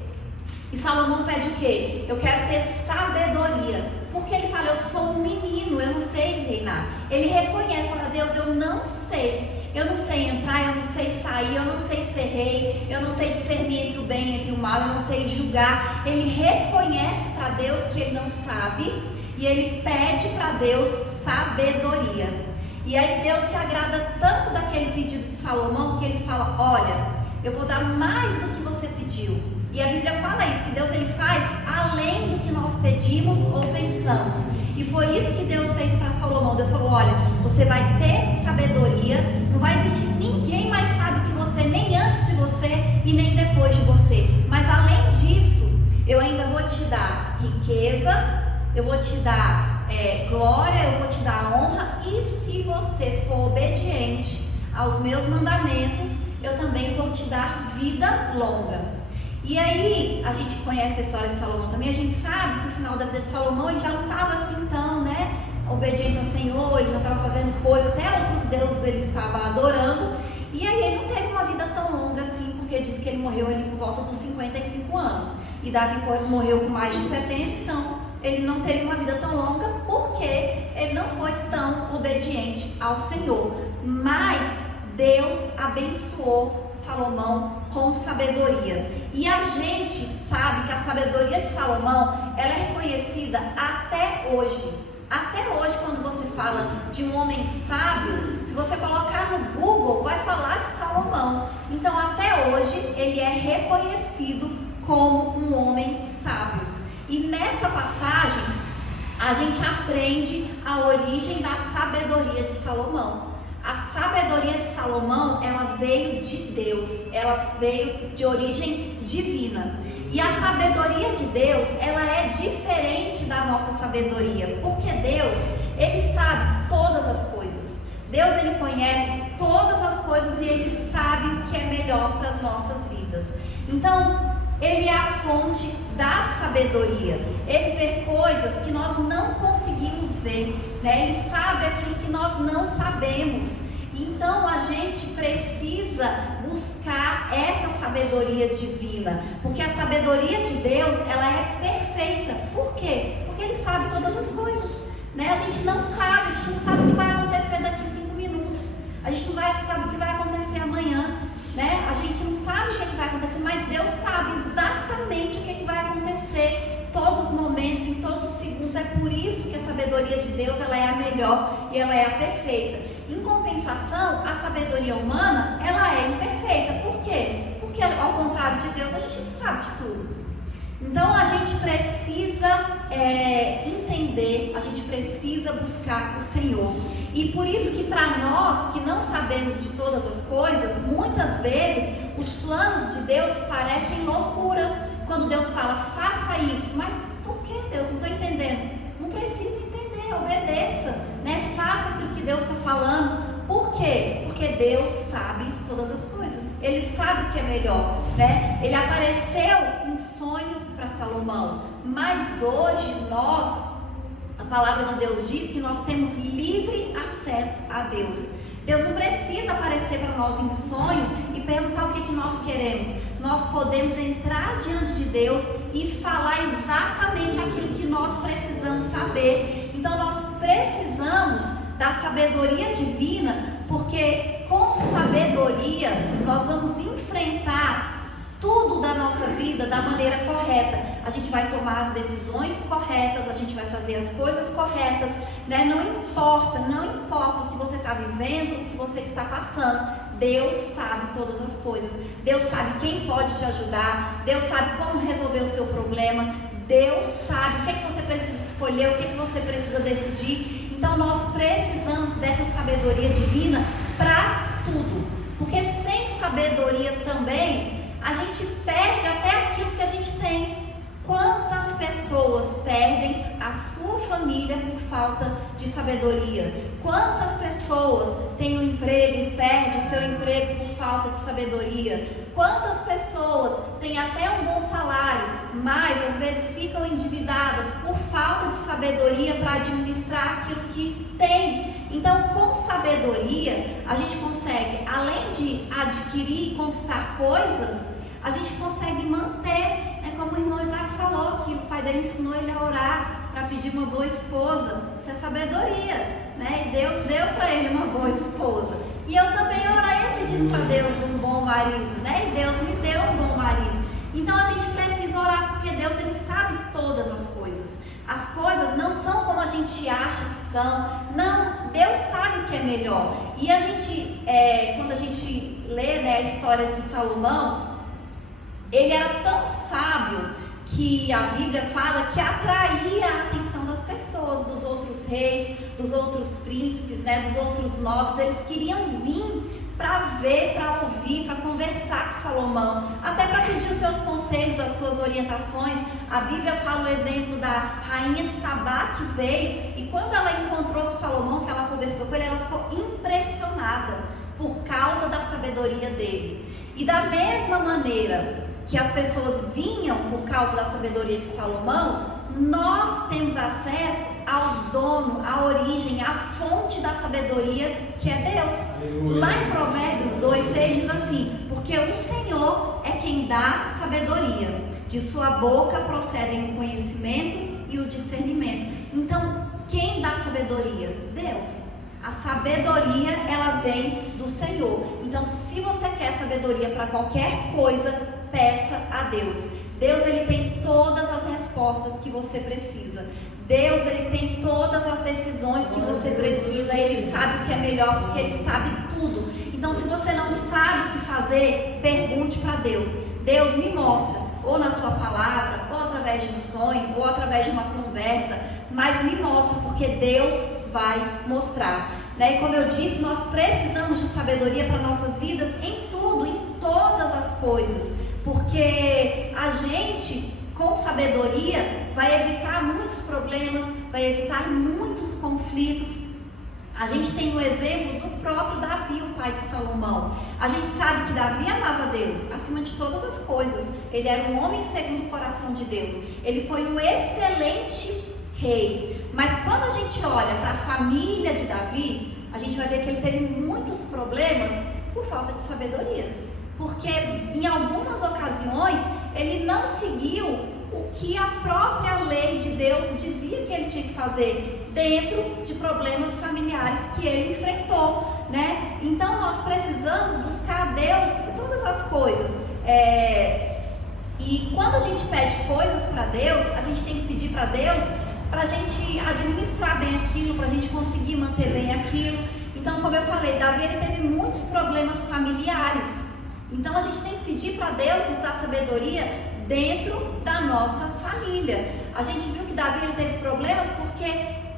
E Salomão pede o quê? Eu quero ter sabedoria. Porque ele fala, eu sou um menino, eu não sei reinar. Ele reconhece, olha, Deus, eu não sei. Eu não sei entrar, eu não sei sair, eu não sei ser rei, eu não sei discernir entre o bem e entre o mal, eu não sei julgar. Ele reconhece para Deus que ele não sabe e ele pede para Deus sabedoria. E aí Deus se agrada tanto daquele pedido de Salomão que ele fala, olha, eu vou dar mais do que você pediu. E a Bíblia fala isso, que Deus ele faz além do que nós pedimos ou pensamos. E foi isso que Deus fez para Salomão. Deus falou, olha, você vai ter sabedoria, não vai existir ninguém mais sábio que você, nem antes de você e nem depois de você. Mas além disso, eu ainda vou te dar riqueza, eu vou te dar glória, eu vou te dar honra, e se você for obediente aos meus mandamentos, eu também vou te dar vida longa. E aí, a gente conhece a história de Salomão também, a gente sabe que o final da vida de Salomão, ele já não estava assim tão, obediente ao Senhor, ele já estava fazendo coisa, até outros deuses ele estava adorando, e aí ele não teve uma vida tão longa assim, porque diz que ele morreu ali por volta dos 55 anos, e Davi morreu com mais de 70, então ele não teve uma vida tão longa, porque ele não foi tão obediente ao Senhor. Mas Deus abençoou Salomão com sabedoria. E a gente sabe que a sabedoria de Salomão, ela é reconhecida até hoje. Até hoje, quando você fala de um homem sábio, se você colocar no Google, vai falar de Salomão. Então, até hoje, ele é reconhecido como um homem sábio. E nessa passagem, a gente aprende a origem da sabedoria de Salomão. A sabedoria de Salomão, ela veio de Deus, ela veio de origem divina. E a sabedoria de Deus, ela é diferente da nossa sabedoria, porque Deus, ele sabe todas as coisas. Deus, ele conhece todas as coisas e ele sabe o que é melhor para as nossas vidas. Então, ele é a fonte da sabedoria. Ele vê coisas que nós não conseguimos ver, né? Ele sabe aquilo que nós não sabemos. Então a gente precisa buscar essa sabedoria divina, porque a sabedoria de Deus, ela é perfeita. Por quê? Porque ele sabe todas as coisas, né? A gente não sabe o que vai acontecer daqui 5 minutos. A gente não sabe o que vai acontecer amanhã, né? A gente não sabe o que vai acontecer, mas Deus sabe exatamente o que vai acontecer, todos os momentos, em todos os segundos. É por isso que a sabedoria de Deus, ela é a melhor e ela é a perfeita. Em compensação, a sabedoria humana, ela é imperfeita. Por quê? Porque ao contrário de Deus, a gente não sabe de tudo. Então a gente precisa entender, a gente precisa buscar o Senhor. E por isso que para nós que não sabemos de todas as coisas, muitas vezes os planos de Deus parecem loucura. Quando Deus fala, faça isso, mas por que Deus? Não estou entendendo. Não precisa entender, obedeça, né? Faça aquilo que Deus está falando. Por quê? Porque Deus sabe todas as coisas. Ele sabe o que é melhor, né? Ele apareceu em sonho para Salomão, mas hoje a palavra de Deus diz que nós temos livre acesso a Deus. Deus não precisa aparecer para nós em sonho e perguntar o que nós queremos. Nós podemos entrar diante de Deus e falar exatamente aquilo que nós precisamos saber. Então nós precisamos da sabedoria divina, porque com sabedoria nós vamos enfrentar tudo da nossa vida da maneira correta. A gente vai tomar as decisões corretas, a gente vai fazer as coisas corretas, né? Não importa o que você está vivendo, o que você está passando. Deus sabe todas as coisas. Deus sabe quem pode te ajudar. Deus sabe como resolver o seu problema. Deus sabe o que é que você precisa escolher, o que é que você precisa decidir. Então nós precisamos dessa sabedoria divina para tudo. Porque sem sabedoria também, a gente perde até aquilo que a gente tem. Quantas pessoas perdem a sua família por falta de sabedoria? Quantas pessoas têm um emprego e perdem o seu emprego por falta de sabedoria? Quantas pessoas têm até um bom salário, mas às vezes ficam endividadas por falta de sabedoria para administrar aquilo que tem? Então, com sabedoria, a gente consegue, além de adquirir e conquistar coisas, a gente consegue manter. É como o irmão Isaac falou, que o pai dele ensinou ele a orar para pedir uma boa esposa. Isso é sabedoria, né? E Deus deu para ele uma boa esposa. E eu também orei pedindo para Deus um bom marido, né? E Deus me deu um bom marido. Então a gente precisa orar, porque Deus, ele sabe todas as coisas. As coisas não são como a gente acha que são. Não, Deus sabe o que é melhor. E a gente, quando a gente lê, né, a história de Salomão, ele era tão sábio que a Bíblia fala que atraía a atenção das pessoas, dos outros reis, dos outros príncipes, né, dos outros nobres. Eles queriam vir para ver, para ouvir, para conversar com Salomão, até para pedir os seus conselhos, as suas orientações. A Bíblia fala o exemplo da rainha de Sabá que veio, e quando ela encontrou com Salomão, que ela conversou com ele, ela ficou impressionada por causa da sabedoria dele. E da mesma maneira que as pessoas vinham por causa da sabedoria de Salomão, nós temos acesso ao dono, à origem, à fonte da sabedoria, que é Deus. Lá em Provérbios 2:6 diz assim: porque o Senhor é quem dá sabedoria, de sua boca procedem o conhecimento e o discernimento. Então, quem dá sabedoria? Deus. A sabedoria, ela vem do Senhor. Então, se você quer sabedoria para qualquer coisa, peça a Deus. Deus, ele tem todas as respostas que você precisa. Deus, ele tem todas as decisões que você precisa. Ele sabe o que é melhor, porque ele sabe tudo. Então, se você não sabe o que fazer, pergunte para Deus. Deus, me mostra, ou na sua palavra, ou através de um sonho, ou através de uma conversa, mas me mostra, porque Deus vai mostrar, né? E como eu disse, nós precisamos de sabedoria para nossas vidas em tudo, em todas as coisas, porque a gente, com sabedoria, vai evitar muitos problemas, vai evitar muitos conflitos. A gente tem o exemplo do próprio Davi, o pai de Salomão. A gente sabe que Davi amava Deus acima de todas as coisas. Ele era um homem segundo o coração de Deus. Ele foi um excelente rei. Mas quando a gente olha para a família de Davi, a gente vai ver que ele teve muitos problemas por falta de sabedoria. Porque em algumas ocasiões ele não seguiu o que a própria lei de Deus dizia que ele tinha que fazer dentro de problemas familiares que ele enfrentou, né? Então nós precisamos buscar a Deus em todas as coisas. E quando a gente pede coisas para Deus, a gente tem que pedir para Deus para a gente administrar bem aquilo, para a gente conseguir manter bem aquilo. Então, como eu falei, Davi, ele teve muitos problemas familiares. Então a gente tem que pedir para Deus nos dar sabedoria dentro da nossa família. A gente viu que Davi, ele teve problemas porque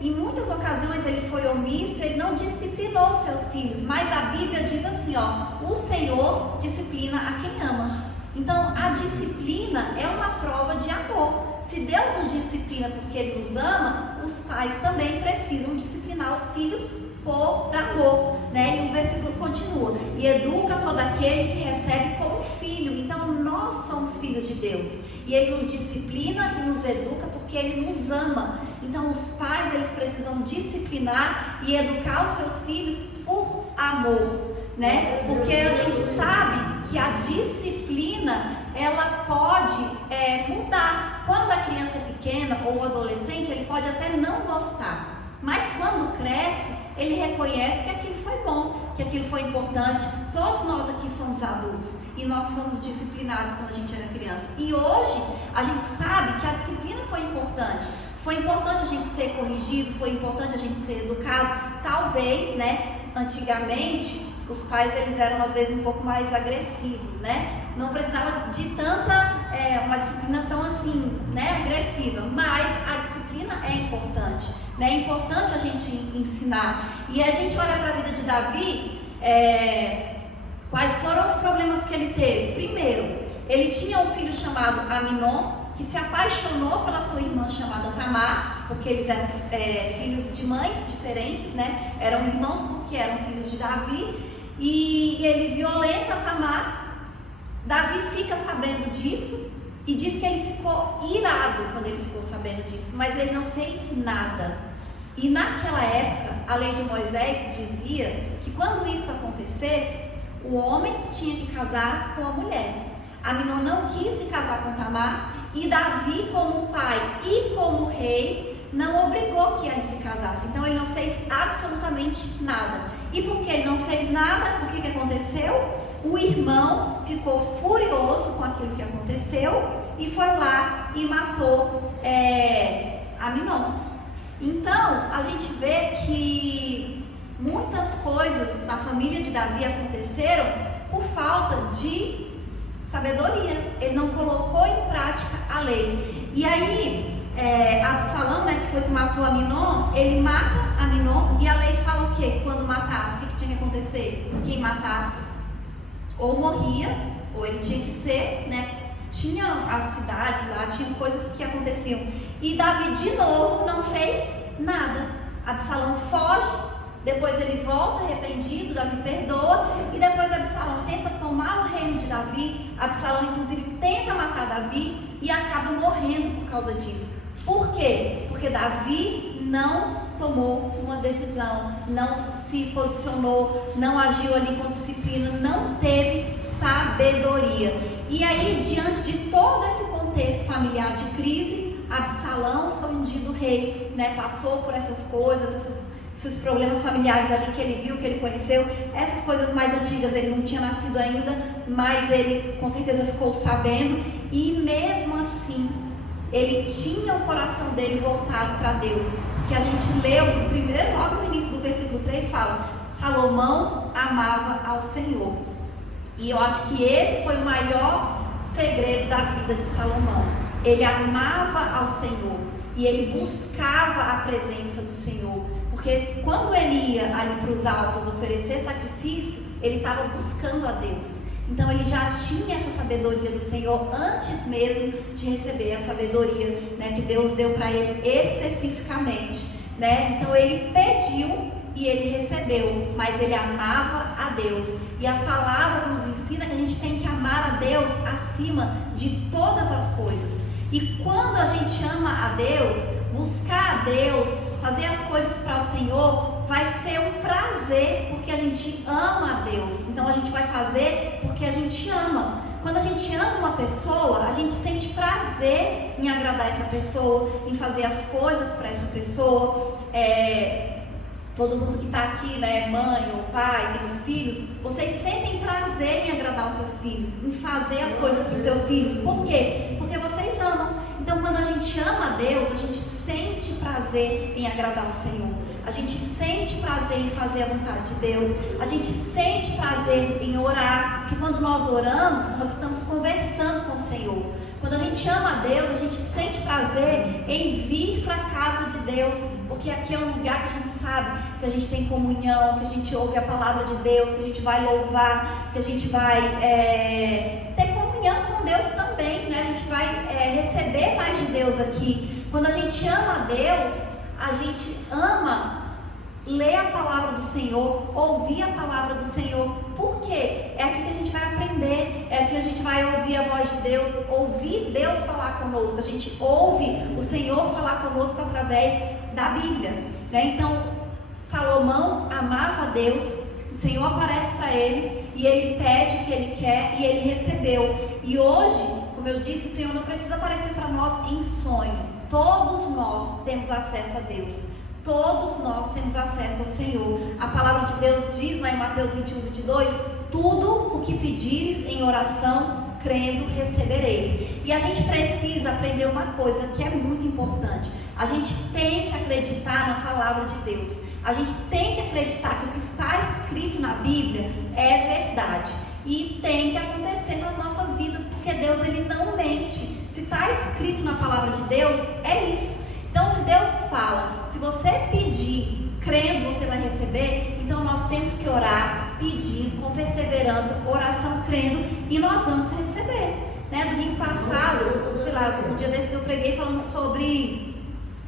em muitas ocasiões ele foi omisso, ele não disciplinou seus filhos. Mas a Bíblia diz assim, ó: o Senhor disciplina a quem ama. Então a disciplina é uma prova de amor. Se Deus nos disciplina porque Ele nos ama, os pais também precisam disciplinar os filhos por amor, né? E o versículo continua: e educa todo aquele que recebe como filho. Então nós somos filhos de Deus, e Ele nos disciplina e nos educa porque Ele nos ama. Então os pais, eles precisam disciplinar e educar os seus filhos por amor, né? Porque a gente sabe que a disciplina, ela pode mudar. Quando a criança é pequena ou o adolescente, ele pode até não gostar, mas quando cresce, ele reconhece que aquilo foi bom, que aquilo foi importante. Todos nós aqui somos adultos e nós fomos disciplinados quando a gente era criança. E hoje a gente sabe que a disciplina foi importante. Foi importante a gente ser corrigido, foi importante a gente ser educado. Talvez, né, antigamente, os pais eles eram às vezes um pouco mais agressivos, né? Não precisava de tanta, uma disciplina tão assim, né, agressiva, mas a disciplina é importante, né? É importante a gente ensinar. E a gente olha para a vida de Davi, quais foram os problemas que ele teve? Primeiro, ele tinha um filho chamado Aminon, que se apaixonou pela sua irmã chamada Tamar, porque eles eram filhos de mães diferentes, né? Eram irmãos porque eram filhos de Davi, e ele violenta Tamar. Davi fica sabendo disso e diz que ele ficou irado quando ele ficou sabendo disso, mas ele não fez nada. E naquela época, a lei de Moisés dizia que quando isso acontecesse, o homem tinha que casar com a mulher. Aminon não quis se casar com Tamar, e Davi, como pai e como rei, não obrigou que ele se casasse. Então ele não fez absolutamente nada. E porque ele não fez nada, o que aconteceu? O irmão ficou furioso com aquilo que aconteceu e foi lá e matou Aminon. Então a gente vê que muitas coisas na família de Davi aconteceram por falta de sabedoria. Ele não colocou em prática a lei. E aí Absalão, né, que foi que matou Aminon, ele mata Aminon, e a lei fala o quê? Quando matasse, o que tinha que acontecer? Quem matasse ou morria, ou ele tinha que ser, né? Tinha as cidades lá, tinha coisas que aconteciam. E Davi de novo não fez nada. Absalão foge, depois ele volta arrependido, Davi perdoa, e depois Absalão tenta tomar o reino de Davi. Absalão inclusive tenta matar Davi e acaba morrendo por causa disso. Por quê? Porque Davi não tomou uma decisão, não se posicionou, não agiu ali com disciplina, não teve sabedoria. E aí, diante de todo esse contexto familiar de crise, Absalão foi ungido rei, né? Passou por essas coisas, esses problemas familiares ali que ele viu, que ele conheceu. Essas coisas mais antigas ele não tinha nascido ainda, mas ele com certeza ficou sabendo. E mesmo assim, ele tinha o coração dele voltado para Deus. Que a gente leu primeiro, logo no início do versículo 3, fala: Salomão amava ao Senhor. E eu acho que esse foi o maior segredo da vida de Salomão. Ele amava ao Senhor e ele buscava a presença do Senhor. Porque quando ele ia ali para os altos oferecer sacrifício, ele estava buscando a Deus. Então ele já tinha essa sabedoria do Senhor antes mesmo de receber a sabedoria, né, que Deus deu para ele especificamente, né? Então ele pediu e ele recebeu, mas ele amava a Deus. E a palavra nos ensina que a gente tem que amar a Deus acima de todas as coisas. E quando a gente ama a Deus, buscar a Deus, fazer as coisas para o Senhor, vai ser um prazer, porque a gente ama a Deus. Então a gente vai fazer porque a gente ama. Quando a gente ama uma pessoa, a gente sente prazer em agradar essa pessoa, em fazer as coisas para essa pessoa. Todo mundo que está aqui, né, mãe ou pai, tem os filhos, vocês sentem prazer em agradar os seus filhos, em fazer as coisas para os seus filhos. Por quê? Porque vocês amam. Então quando a gente ama a Deus, a gente sente prazer em agradar o Senhor. A gente sente prazer em fazer a vontade de Deus. A gente sente prazer em orar. Porque quando nós oramos, nós estamos conversando com o Senhor. Quando a gente ama a Deus, a gente sente prazer em vir para a casa de Deus. Porque aqui é um lugar que a gente sabe que a gente tem comunhão, que a gente ouve a palavra de Deus, que a gente vai louvar, que a gente vai ter comunhão com Deus também, né? A gente vai receber mais de Deus aqui. Quando a gente ama a Deus, a gente ama ler a palavra do Senhor, ouvir a palavra do Senhor. Por quê? É aqui que a gente vai aprender, é aqui que a gente vai ouvir a voz de Deus, ouvir Deus falar conosco. A gente ouve o Senhor falar conosco através da Bíblia, né? Então, Salomão amava a Deus, o Senhor aparece para ele e ele pede o que ele quer e ele recebeu. E hoje, como eu disse, o Senhor não precisa aparecer para nós em sonho. Todos nós temos acesso a Deus. Todos nós temos acesso ao Senhor. A palavra de Deus diz lá em Mateus 21, 22: tudo o que pedires em oração, crendo, recebereis. E a gente precisa aprender uma coisa que é muito importante. A gente tem que acreditar na palavra de Deus. A gente tem que acreditar que o que está escrito na Bíblia é verdade. E tem que acontecer nas nossas vidas, porque Deus, ele não mente. Se está escrito na palavra de Deus, é isso. Então, se Deus fala, se você pedir, crendo, você vai receber. Então, nós temos que orar, pedindo, com perseverança, oração, crendo, e nós vamos receber. Né? Domingo passado, sei lá, um dia desses eu preguei falando sobre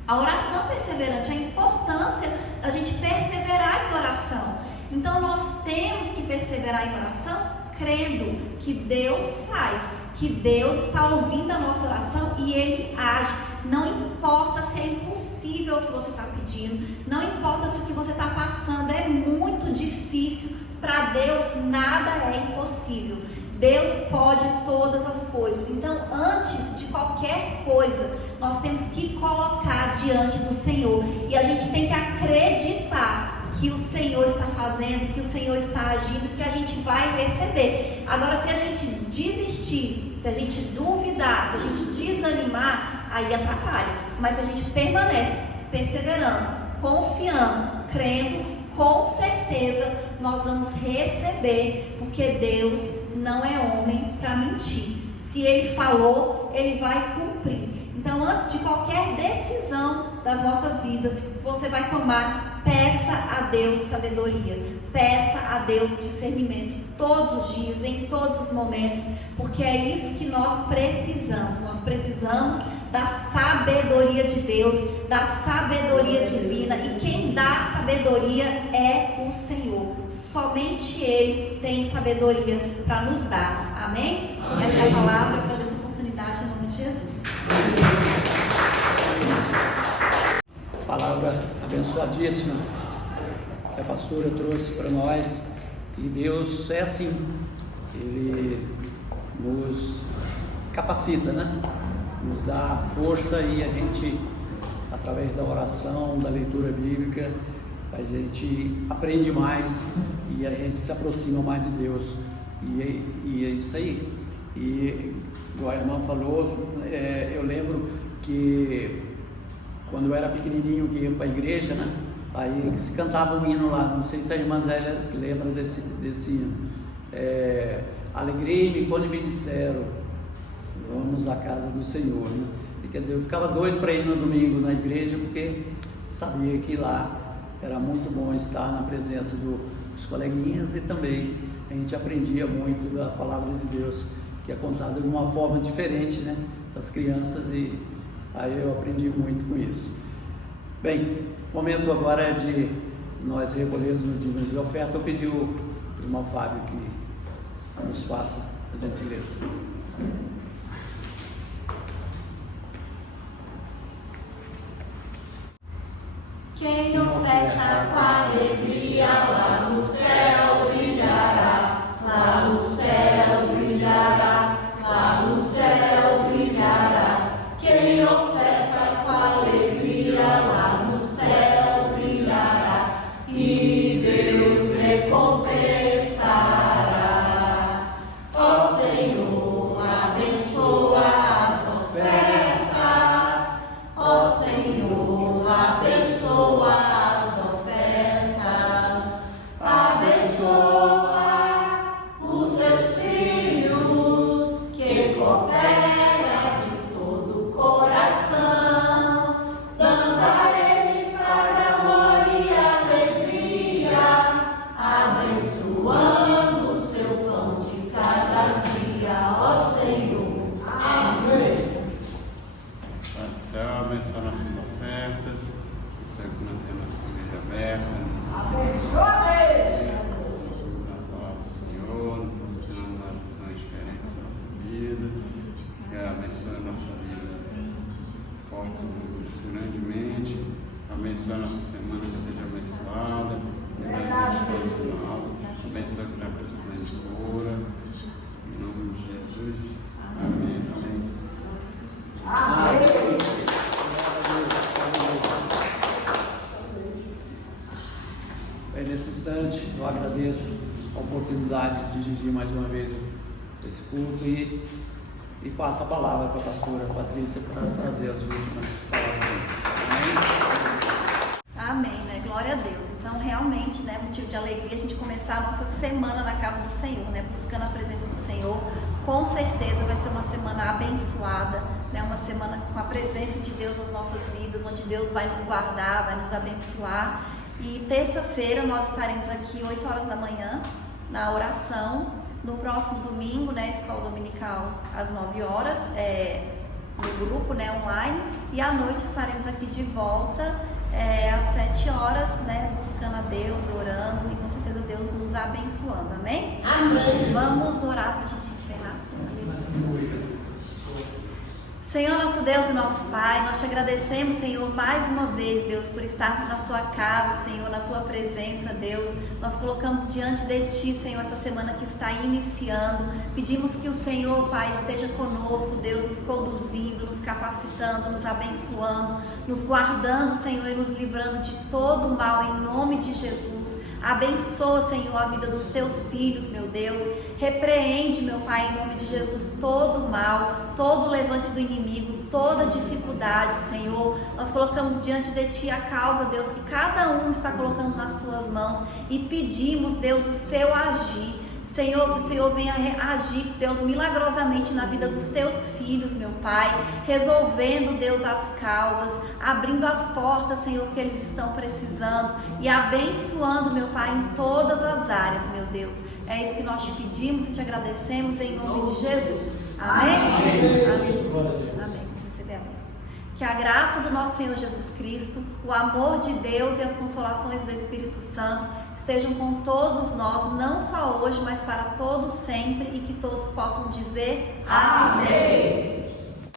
a oração perseverante, a importância da gente perseverar em oração. Então, nós temos que perseverar em oração, crendo que Deus faz, que Deus está ouvindo a nossa oração e Ele age. Não importa se é impossível o que você está pedindo, não importa se o que você está passando é muito difícil, para Deus nada é impossível. Deus pode todas as coisas. Então, antes de qualquer coisa, nós temos que colocar diante do Senhor, e a gente tem que acreditar que o Senhor está fazendo, que o Senhor está agindo, que a gente vai receber. Agora, se a gente desistir, se a gente duvidar, se a gente desanimar, aí atrapalha. Mas se a gente permanece perseverando, confiando, crendo, com certeza nós vamos receber, porque Deus não é homem para mentir. Se Ele falou, Ele vai cumprir. Então, antes de qualquer decisão das nossas vidas que você vai tomar, peça a Deus sabedoria, peça a Deus discernimento, todos os dias, em todos os momentos, porque é isso que nós precisamos. Nós precisamos da sabedoria de Deus, da sabedoria divina, e quem dá sabedoria é o Senhor. Somente Ele tem sabedoria para nos dar. Amém? Amém. Essa é a palavra, para essa oportunidade, em nome de Jesus. Palavra abençoadíssima que a pastora trouxe para nós. E Deus é assim, Ele nos capacita, né? Nos dá força, e a gente, através da oração, da leitura bíblica, a gente aprende mais e a gente se aproxima mais de Deus. E é isso aí. E igual a irmã falou, eu lembro que quando eu era pequenininho, que ia para a igreja, né? Aí se cantava um hino lá, não sei se a irmã Zélia lembra desse hino. Alegrei-me quando me disseram, vamos à casa do Senhor, né? E, quer dizer, eu ficava doido para ir no domingo na igreja, porque sabia que lá era muito bom estar na presença dos coleguinhas, e também a gente aprendia muito da palavra de Deus, que é contada de uma forma diferente, né, das crianças, e aí eu aprendi muito com isso. Bem, o momento agora é de nós recolhermos os dízimos de oferta. Eu pedi ao irmão Fábio que nos faça a gentileza. Quem oferta com alegria, lá no céu brilhará, lá no céu brilhará, lá no céu brilhará. Quem oferta com alegria, lá no céu brilhará, e Deus recompensará. Ó Senhor, abençoa as ofertas, ó Senhor, abençoa as ofertas, abençoa os seus filhos, que cooperam de todo o coração, dando a eles paz, amor e alegria, abençoando o seu pão de cada dia, ó Senhor. Amém. Pai do céu, abençoa nossas ofertas, que o Senhor mantenha nossa igreja aberta. Abençoa ele. Na palavra do Senhor, nos posicionando uma lição diferente da nossa vida, que abençoe a nossa vida forte, grandemente, abençoe a nossa semana, que seja abençoada, abençoe para a questão de cura, em nome de Jesus. Amém. Bem, nesse instante eu agradeço a oportunidade de dirigir mais uma vez esse culto, e passo a palavra para a pastora Patrícia para trazer as últimas palavras. Amém? Amém, né? Glória a Deus. realmente, né, motivo de alegria a gente começar a nossa semana na casa do Senhor, né, buscando a presença do Senhor. Com certeza vai ser uma semana abençoada, né, uma semana com a presença de Deus nas nossas vidas, onde Deus vai nos guardar, vai nos abençoar. E terça-feira nós estaremos aqui 8 horas da manhã na oração. No próximo domingo, né, escola dominical às 9 horas, no grupo, né, online. E à noite estaremos aqui de volta às 7 horas, né, buscando a Deus, orando e com certeza Deus nos abençoando, amém? Amém. Vamos orar para a gente encerrar. Senhor, nosso Deus e nosso Pai, nós te agradecemos, Senhor, mais uma vez, Deus, por estarmos na sua casa, Senhor, na tua presença, Deus. Nós colocamos diante de ti, Senhor, essa semana que está iniciando. Pedimos que o Senhor, Pai, esteja conosco, Deus, nos conduzindo, nos capacitando, nos abençoando, nos guardando, Senhor, e nos livrando de todo o mal, em nome de Jesus. Abençoa, Senhor, a vida dos teus filhos, meu Deus. Repreende, meu Pai, em nome de Jesus, todo o mal, todo o levante do inimigo, toda dificuldade, Senhor. Nós colocamos diante de ti a causa, Deus, que cada um está colocando nas tuas mãos e pedimos, Deus, o seu agir. Senhor, que o Senhor venha agir, Deus, milagrosamente na vida dos teus filhos, meu Pai, resolvendo, Deus, as causas, abrindo as portas, Senhor, que eles estão precisando e abençoando, meu Pai, em todas as áreas, meu Deus. É isso que nós te pedimos e te agradecemos em nome de Jesus. Amém? Amém. Amém. Vamos receber a bênção. Que a graça do nosso Senhor Jesus Cristo, o amor de Deus e as consolações do Espírito Santo estejam com todos nós, não só hoje, mas para todos sempre, e que todos possam dizer amém.